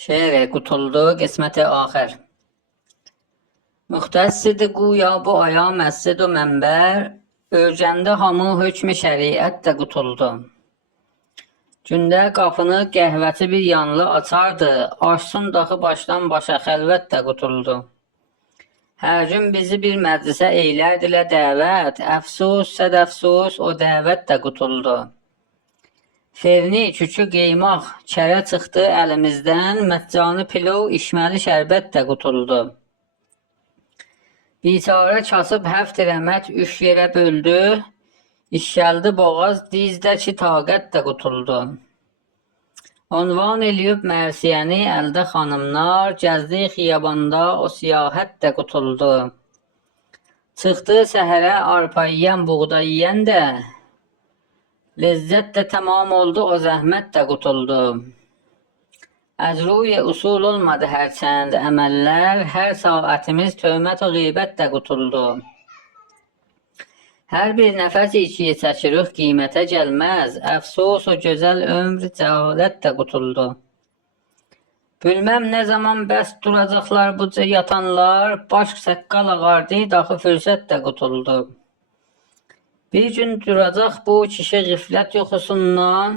Şeiri qutuldu, qisməti axır. Müxtəssidir quya bu aya məscid-u mənbər, ölcəndə hamı hökm-i şəriət də qutuldu. Gündə qapını qəhvəçi bir yanlı açardı, açsın daxı başdan başa xəlvət də qutuldu. Hər gün bizi bir məclisə eylərdilə dəvət, əfsus, sədəfsus, o dəvət də qutuldu. Ferni, kükü qeymaq, kərə çıxdı əlimizdən, məccanı pilov, içməli şərbət də qutuldu. Biçarə kasıb həft rəmət üç yerə böldü, işgəldi boğaz dizdəki taqət də qutuldu. Onvan eləyib mərsiyəni əldə xanımlar, gəzdi xiyabanda o siyahət də qutuldu. Çıxdı səhərə arpa yiyən, buğda yiyən də, lezzət də tamam oldu, o zəhmət də qutuldu. Əcruy usul olmadı hərçənd əməllər, hər saatimiz töhmət o qeybət də qutuldu. Hər bir nəfəs içiyə çəkirik, qiymətə gəlməz, əfsus o gözəl ömr cəhalət də qutuldu. Bilməm nə zaman bəs duracaqlar bu yatanlar, baş səqqal ağardı, daxı fürsət də qutuldu. Bir gün duracaq bu kişi qiflət yuxusundan,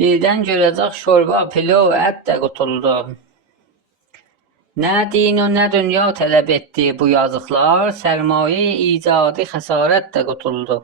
birdən görəcək şorba, pilov, ət də qutuldu. Nə din o nə dünya tələb etdi bu yazıqlar, sərmaye icadi xəsarət də qutuldu.